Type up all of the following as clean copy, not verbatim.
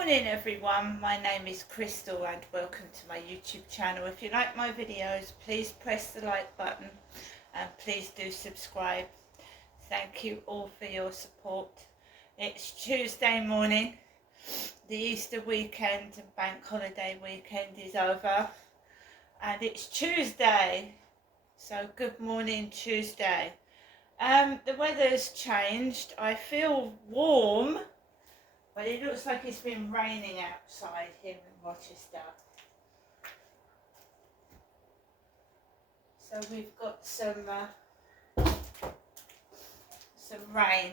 morning everyone, my name is Crystal and welcome to my YouTube channel. If you like my videos, please press the like button and please do subscribe. Thank you all for your support. It's Tuesday morning, the Easter weekend and bank holiday weekend is over and it's Tuesday, so good morning Tuesday. The weather's changed, I feel warm. But it looks like it's been raining outside here in Rochester. So we've got some rain.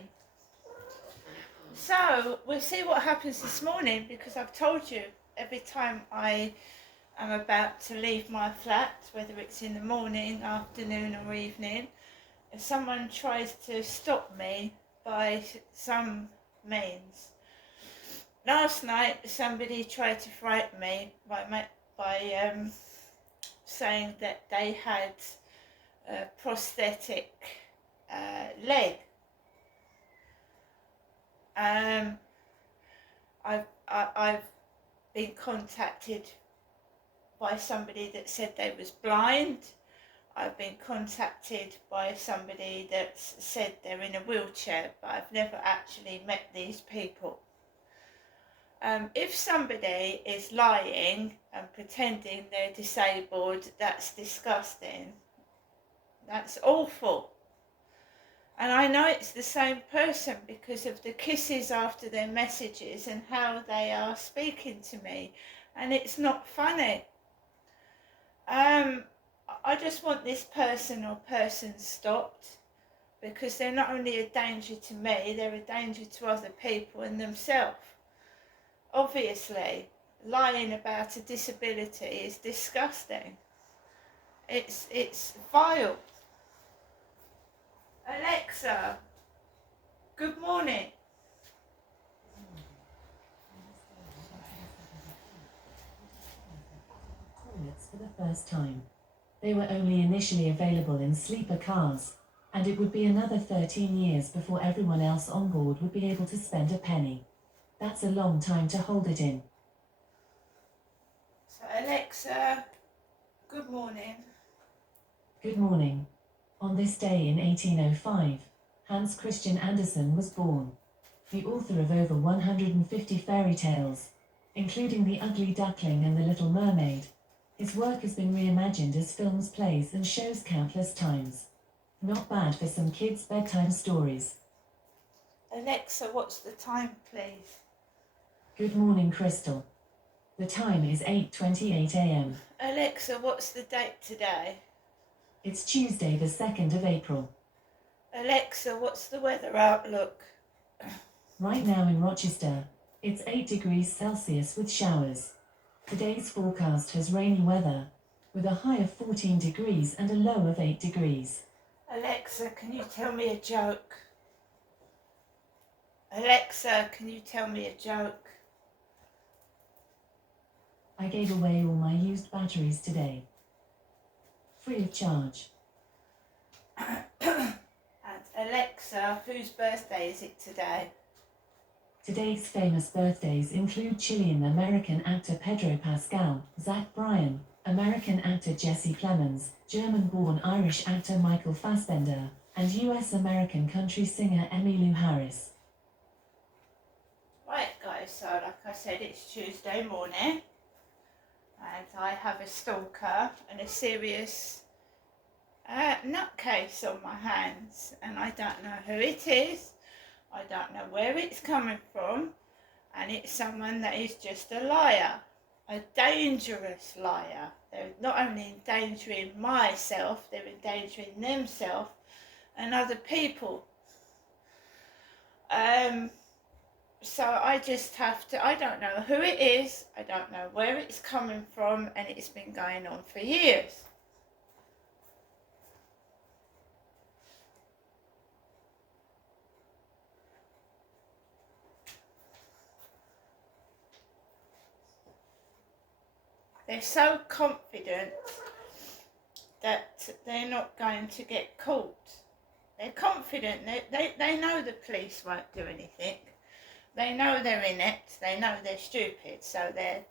So we'll see what happens this morning, because I've told you every time I am about to leave my flat, whether it's in the morning, afternoon or evening, if someone tries to stop me by some means. Last night, somebody tried to frighten me by saying that they had a prosthetic leg. I've been contacted by somebody that said they was blind. I've been contacted by somebody that said they're in a wheelchair, but I've never actually met these people. If somebody is lying and pretending they're disabled, that's disgusting. That's awful. And I know it's the same person because of the kisses after their messages and how they are speaking to me. And it's not funny. I just want this person or persons stopped, because they're not only a danger to me, they're a danger to other people and themselves. Obviously, lying about a disability is disgusting. It's vile. Alexa, good morning. Toilets for the first time. They were only initially available in sleeper cars, and it would be another 13 years before everyone else on board would be able to spend a penny. That's a long time to hold it in. So Alexa, good morning. Good morning. On this day in 1805, Hans Christian Andersen was born. The author of over 150 fairy tales, including The Ugly Duckling and The Little Mermaid. His work has been reimagined as films, plays and shows countless times. Not bad for some kids' bedtime stories. Alexa, what's the time, please? Good morning, Crystal. The time is 8:28 a.m. Alexa, what's the date today? It's Tuesday, the 2nd of April. Alexa, what's the weather outlook? Right now in Rochester, it's 8 degrees Celsius with showers. Today's forecast has rainy weather, with a high of 14 degrees and a low of 8 degrees. Alexa, can you tell me a joke? Alexa, can you tell me a joke? I gave away all my used batteries today. Free of charge. And Alexa, whose birthday is it today? Today's famous birthdays include Chilean-American actor Pedro Pascal, Zach Bryan, American actor Jesse Plemons, German-born Irish actor Michael Fassbender, and US-American country singer Emmylou Harris. Right guys, so like I said, it's Tuesday morning and I have a stalker and a serious nutcase on my hands, and I don't know who it is. I don't know where it's coming from, and it's someone that is just a liar, a dangerous liar. They're not only endangering myself, they're endangering themselves and other people. So I just have to, I don't know who it is, I don't know where it's coming from, and it's been going on for years. They're so confident that they're not going to get caught. They're confident, they know the police won't do anything. They know they're in it, they know they're stupid, so they're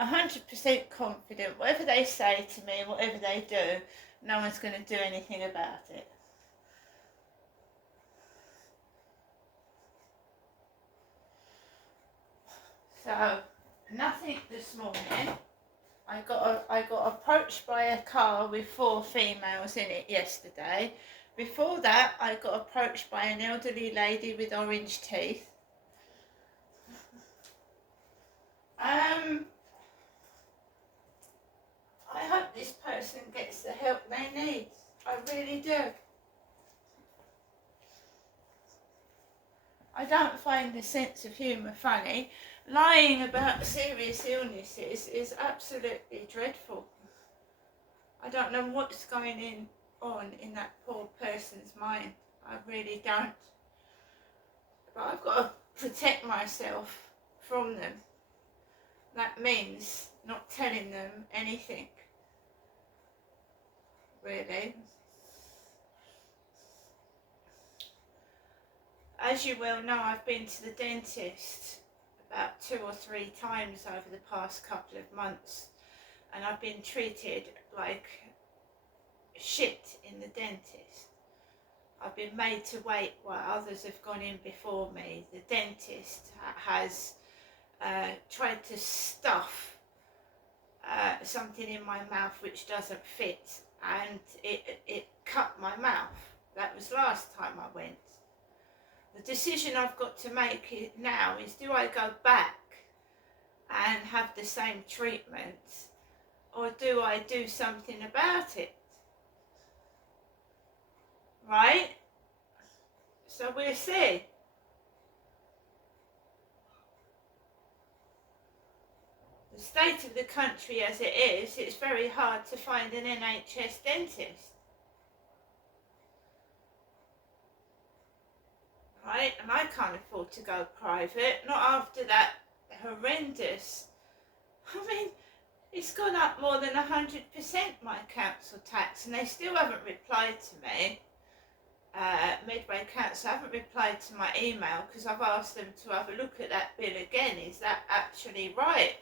100% confident whatever they say to me, whatever they do, no one's going to do anything about it. So, nothing this morning. I got approached by a car with 4 females in it yesterday. Before that, I got approached by an elderly lady with orange teeth. I hope this person gets the help they need. I really do. I don't find the sense of humour funny. Lying about serious illnesses is absolutely dreadful. I don't know what's going on in that poor person's mind. I really don't. But I've got to protect myself from them. That means not telling them anything, really. As you well know, I've been to the dentist about 2 or 3 times over the past couple of months, and I've been treated like shit in the dentist. I've been made to wait while others have gone in before me. The dentist has tried to stuff something in my mouth which doesn't fit, and it cut my mouth. That was last time I went. The decision I've got to make now is, do I go back and have the same treatment, or do I do something about it? Right? So we'll see. The state of the country as it is, it's very hard to find an NHS dentist. Right? And I can't afford to go private, not after that horrendous. I mean, it's gone up more than 100%, my council tax, and they still haven't replied to me. Midway Council haven't replied to my email because I've asked them to have a look at that bill again. Is that actually right?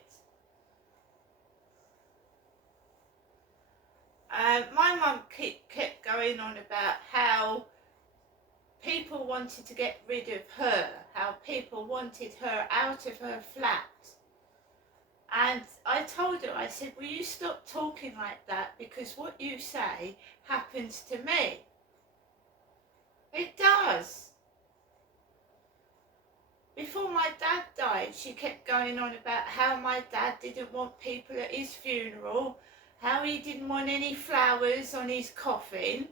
My mum kept going on about how people wanted to get rid of her, how people wanted her out of her flat. And I told her, I said, will you stop talking like that, because what you say happens to me. It does. Before my dad died, she kept going on about how my dad didn't want people at his funeral, how he didn't want any flowers on his coffin.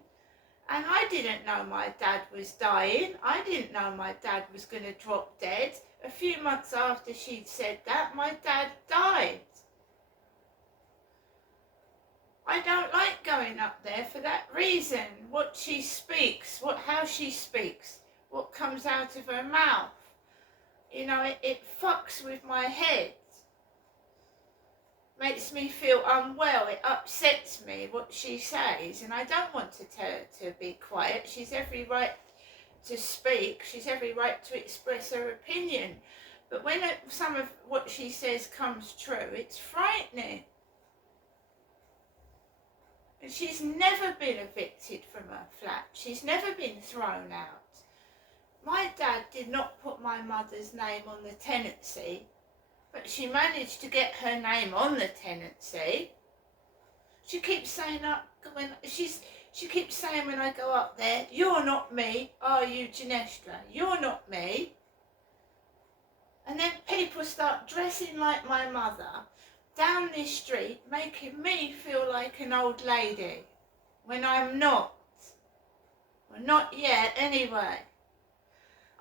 And I didn't know my dad was dying. I didn't know my dad was going to drop dead. A few months after she'd said that, my dad died. I don't like going up there for that reason. What she speaks, how she speaks, what comes out of her mouth. You know, it fucks with my head. Makes me feel unwell. It upsets me what she says, and I don't want to tell her to be quiet. She's every right to speak. She's every right to express her opinion. But when some of what she says comes true, it's frightening. And she's never been evicted from her flat. She's never been thrown out. My dad did not put my mother's name on the tenancy, but she managed to get her name on the tenancy. She keeps saying she keeps saying when I go up there, you're not me, are you, Ginestra? You're not me. And then people start dressing like my mother down this street, making me feel like an old lady when I'm not. Well, not yet anyway.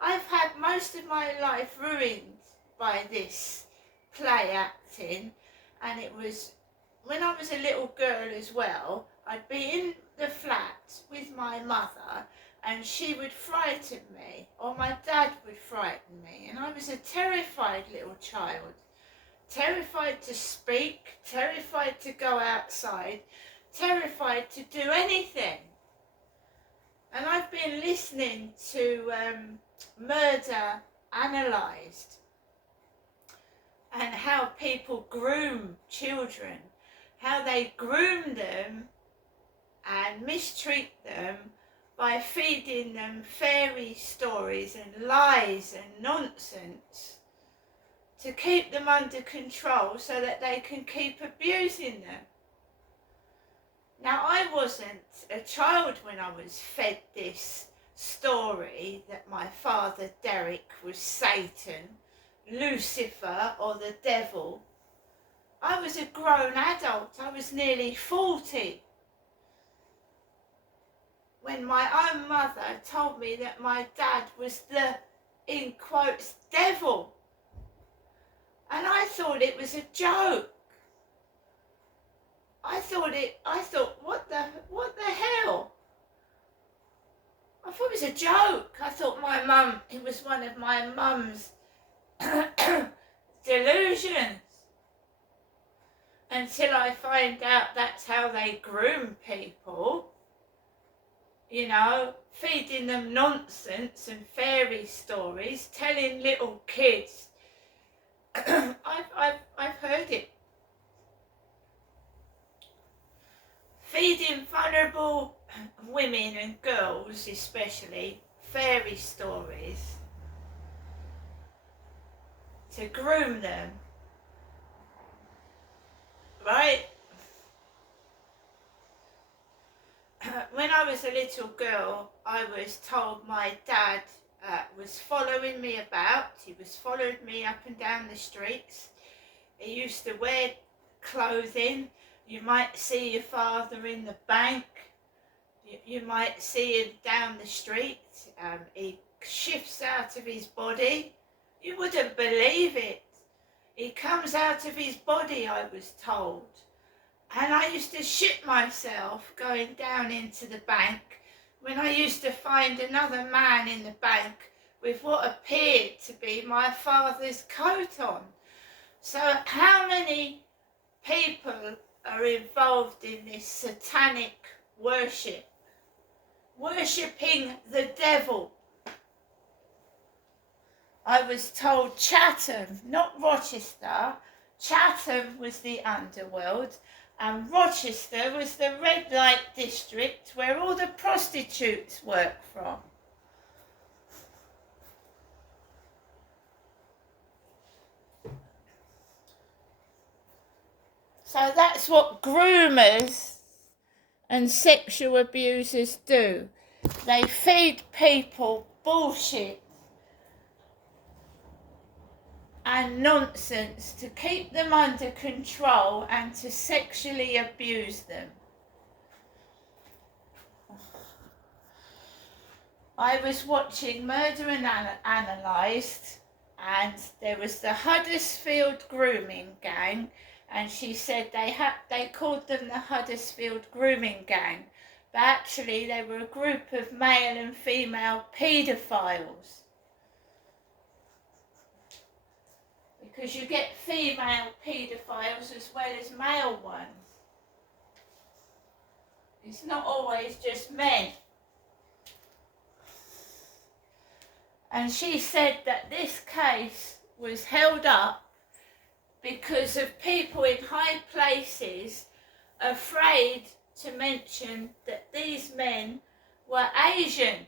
I've had most of my life ruined by this play acting, and it was when I was a little girl as well. I'd be in the flat with my mother and she would frighten me, or my dad would frighten me, and I was a terrified little child, terrified to speak, terrified to go outside, terrified to do anything. And I've been listening to murder analysed, and how people groom children, how they groom them and mistreat them by feeding them fairy stories and lies and nonsense to keep them under control so that they can keep abusing them. Now, I wasn't a child when I was fed this story that my father Derek was Satan, Lucifer, or the devil. I was a grown adult. I was nearly 40 when my own mother told me that my dad was the, in quotes, devil. And I thought it was a joke. I thought, what the hell? I thought it was a joke. I thought it was one of my mum's delusions. Until I find out that's how they groom people. You know, feeding them nonsense and fairy stories, telling little kids. I've heard it. Feeding vulnerable women and girls especially fairy stories to groom them, right? When I was a little girl, I was told my dad was following me about. He was following me up and down the streets. He used to wear clothing. You might see your father in the bank. You might see him down the street. He shifts out of his body. You wouldn't believe it. He comes out of his body, I was told. And I used to shit myself going down into the bank when I used to find another man in the bank with what appeared to be my father's coat on. So how many people are involved in this satanic worship? Worshipping the devil. I was told Chatham, not Rochester. Chatham was the underworld, and Rochester was the red light district where all the prostitutes work from. So that's what groomers and sexual abusers do. They feed people bullshit and nonsense to keep them under control and to sexually abuse them. I was watching Murder and Analysed, and there was the Huddersfield grooming gang, and she said they called them the Huddersfield grooming gang, but actually they were a group of male and female paedophiles. Because you get female paedophiles as well as male ones. It's not always just men. And she said that this case was held up because of people in high places afraid to mention that these men were Asian.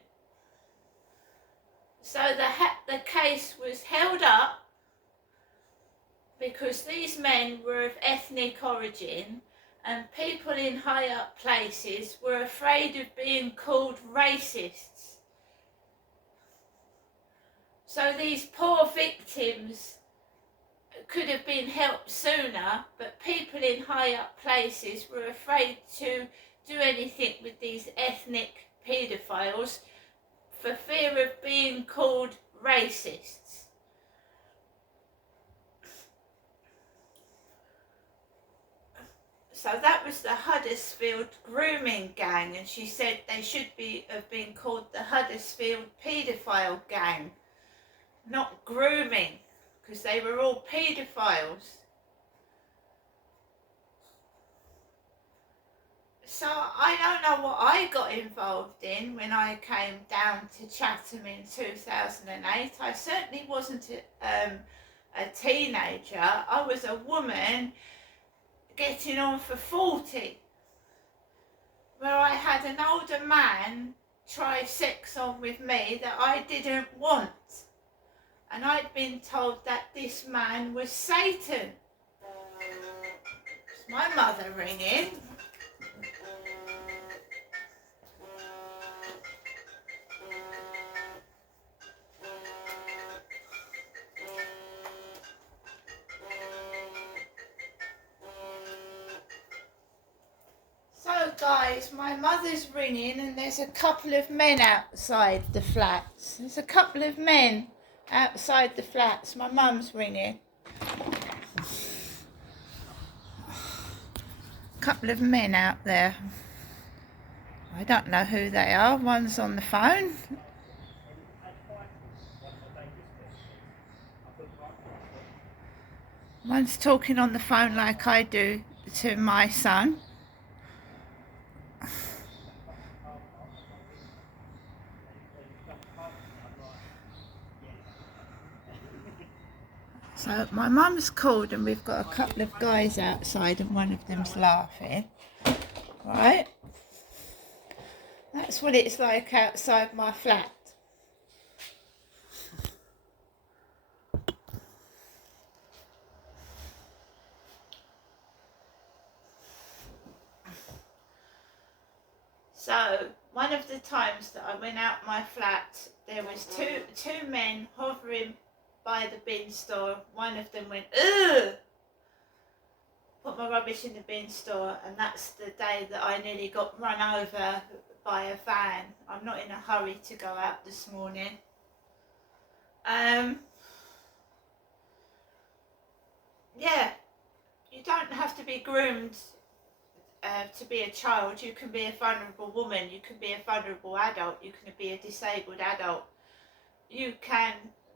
So the case was held up because these men were of ethnic origin, and people in high up places were afraid of being called racists. So these poor victims could have been helped sooner, but people in high up places were afraid to do anything with these ethnic paedophiles for fear of being called racists. So that was the Huddersfield grooming gang, and she said they should have been called the Huddersfield paedophile gang, not grooming, because they were all paedophiles. So I don't know what I got involved in when I came down to Chatham in 2008. I certainly wasn't a teenager. I was a woman getting on for 40, where I had an older man try sex on with me that I didn't want. And I'd been told that this man was Satan. It's my mother ringing. So guys, my mother's ringing and there's a couple of men outside the flats. There's a couple of men outside the flats. My mum's ringing. A couple of men out there. I don't know who they are. One's on the phone. One's talking on the phone like I do to my son. So my mum's called and we've got a couple of guys outside and one of them's laughing. Right? That's what it's like outside my flat. So one of the times that I went out my flat, there was two men hovering by the bin store. One of them went, ugh! Put my rubbish in the bin store, and that's the day that I nearly got run over by a van. I'm not in a hurry to go out this morning. Yeah, you don't have to be groomed to be a child. You can be a vulnerable woman, you can be a vulnerable adult, you can be a disabled adult, you can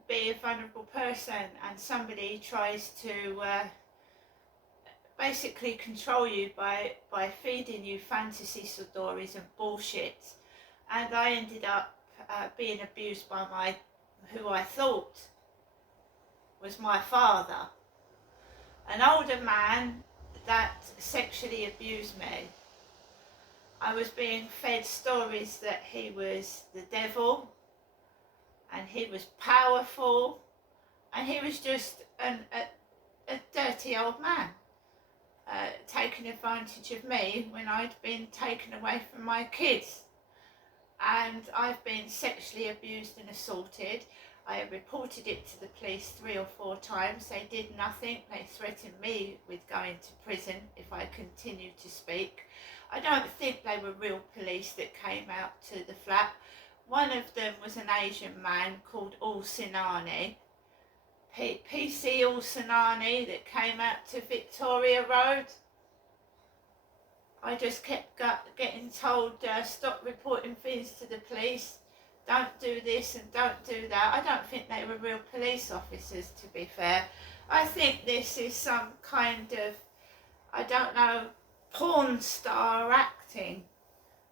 be a vulnerable person, and somebody tries to basically control you by feeding you fantasy stories and bullshit. And I ended up being abused by who I thought was my father, an older man that sexually abused me. I was being fed stories that he was the devil and he was powerful and he was just a dirty old man, taking advantage of me when I'd been taken away from my kids. And I've been sexually abused and assaulted. I reported it to the police 3 or 4 times. They did nothing. They threatened me with going to prison if I continued to speak. I don't think they were real police that came out to the flat. One of them was an Asian man called Ulsinani, PC Ulsinani, that came out to Victoria Road. I just kept getting told, stop reporting things to the police. Don't do this and don't do that. I don't think they were real police officers, to be fair. I think this is some kind of, I don't know, porn star acting.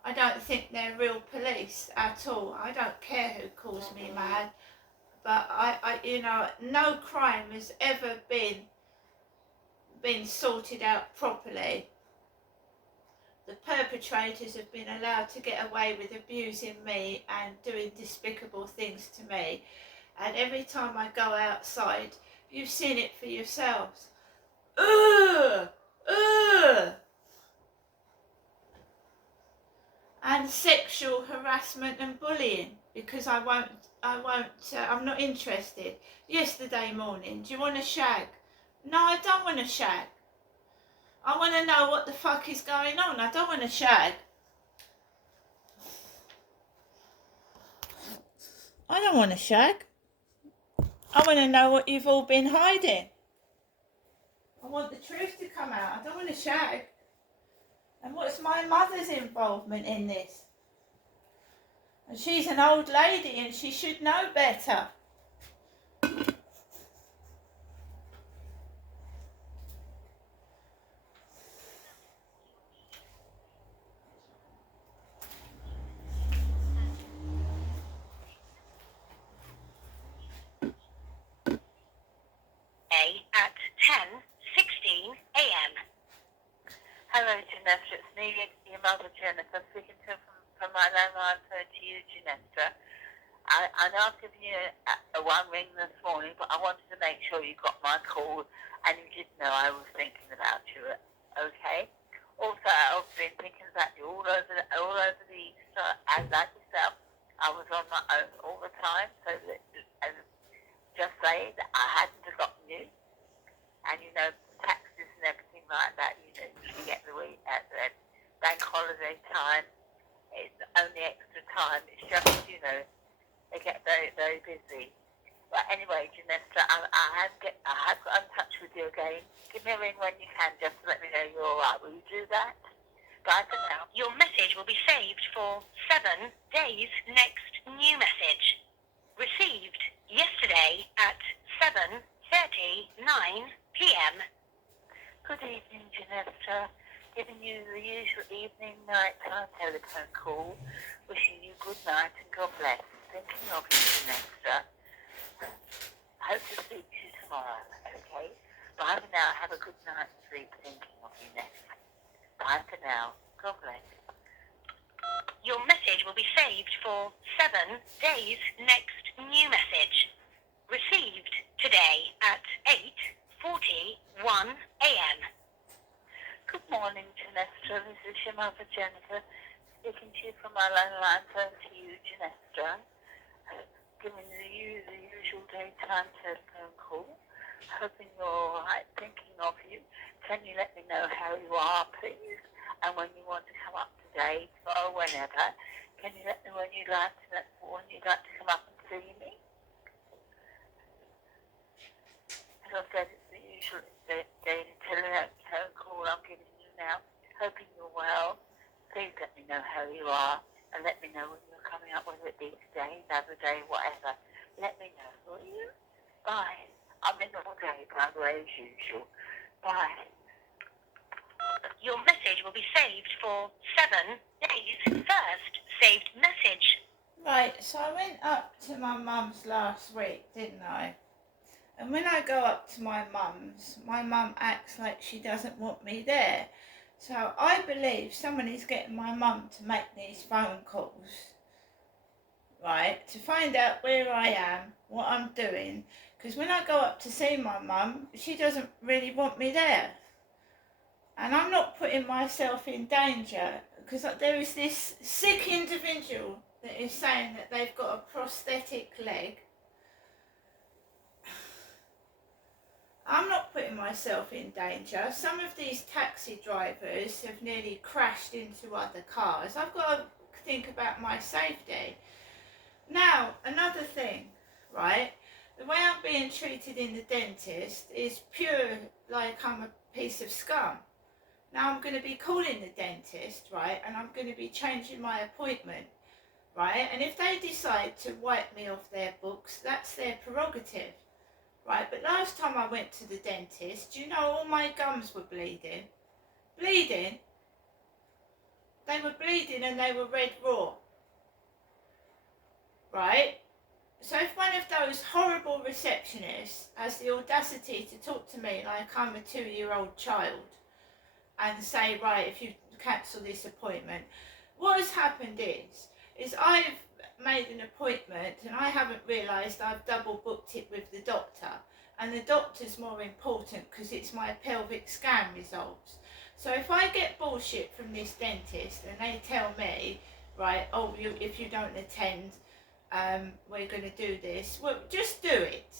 I don't think they're real police at all. I don't care who calls me mad, but I you know, no crime has ever been sorted out properly. The perpetrators have been allowed to get away with abusing me and doing despicable things to me. And every time I go outside, you've seen it for yourselves. Ugh! Ugh! And sexual harassment and bullying, because I'm not interested. Yesterday morning, do you want a shag? No, I don't want a shag. I want to know what the fuck is going on. I don't want a shag. I don't want a shag. I want to know what you've all been hiding. I want the truth to come out. I don't want a shag. And what's my mother's involvement in this? And she's an old lady and she should know better. landline phone to you, Janessa. I know I've given you a one ring this morning, but I wanted to make sure you got my call and you did know I was thinking about you. Okay. Also, I've been thinking about you all over the Easter, and like yourself, I was on my own all the time. So that, and just say that I hadn't forgotten you, and taxes and everything like that. You get the week at the bank holiday time. It's only extra time. It's just they get very, very busy. But anyway, Janessa, I have got in touch with you again. Give me a ring when you can, just to let me know you're all right. Will you do that? Bye for now. Your message will be saved for 7 days. Next new message. Received yesterday at 7:39 p.m. Good evening, Janessa. Giving you the usual evening, nighttime telephone call. Wishing you good night and God bless. Thinking of you, Janessa. I hope to speak to you tomorrow, okay? Bye for now. Have a good night's sleep thinking of you next. Bye for now. God bless. Your message will be saved for 7 days. Next new message. Received today at 8:41 a.m. Good morning, Janessa. This is your mother, Jennifer, speaking to you from my landline phone to you, Janessa. Giving you the usual daytime telephone call. Hoping you're all right, thinking of you. Can you let me know how you are, please? And when you want to come up today, tomorrow, whenever, can you let me when you'd like to come up and see me? As I said, it's the usual daily telephone call I'm giving you now. Hoping you're well. Please let me know how you are. And let me know when you're coming up, whether it be today, another day, whatever. Let me know, will you? Bye. I'm in all day, by the way, as usual. Bye. Your message will be saved for 7 days. First saved message. Right, so I went up to my mum's last week, didn't I? And when I go up to my mum acts like she doesn't want me there. So I believe someone is getting my mum to make these phone calls, right, to find out where I am, what I'm doing. Because when I go up to see my mum, she doesn't really want me there. And I'm not putting myself in danger, because there is this sick individual that is saying that they've got a prosthetic leg. I'm not putting myself in danger. Some of these taxi drivers have nearly crashed into other cars. I've got to think about my safety. Now, another thing, right? The way I'm being treated in the dentist is pure like I'm a piece of scum. Now I'm going to be calling the dentist, right? And I'm going to be changing my appointment, right? And if they decide to wipe me off their books, that's their prerogative. Right, but last time I went to the dentist, you know, all my gums were bleeding. Bleeding? They were bleeding and they were red raw. Right? So if one of those horrible receptionists has the audacity to talk to me like I'm a 2-year-old child and say, right, if you cancel this appointment, what has happened is I've made an appointment and I haven't realised I've double booked it with the doctor, and the doctor's more important because it's my pelvic scan results. So if I get bullshit from this dentist and they tell me, right, oh, if you don't attend, we're going to do this, well, just do it.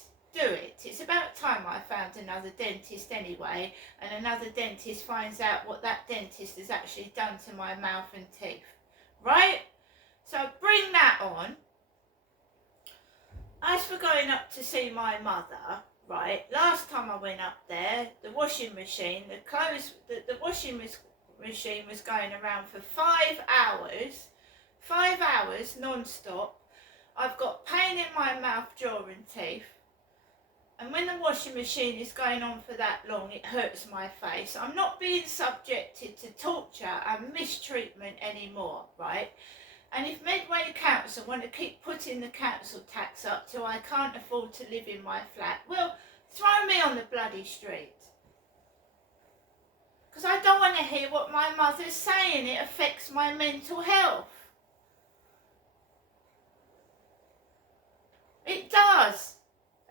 It's about time I found another dentist anyway, and another dentist finds out what that dentist has actually done to my mouth and teeth, right? So bring that on. As for going up to see my mother, right, last time I went up there, the washing machine, the washing machine was going around for 5 hours. 5 hours non-stop. I've got pain in my mouth, jaw and teeth. And when the washing machine is going on for that long, it hurts my face. I'm not being subjected to torture and mistreatment anymore, right? And if Medway Council want to keep putting the council tax up till I can't afford to live in my flat, well, throw me on the bloody street. Because I don't want to hear what my mother's saying. It affects my mental health. It does.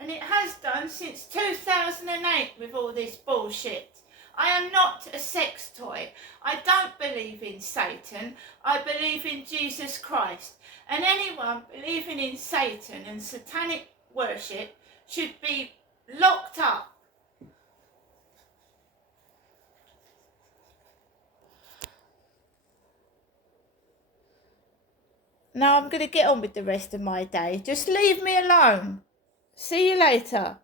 And it has done since 2008 with all this bullshit. I am not a sex toy. I don't believe in Satan. I believe in Jesus Christ. And anyone believing in Satan and satanic worship should be locked up. Now I'm going to get on with the rest of my day. Just leave me alone. See you later.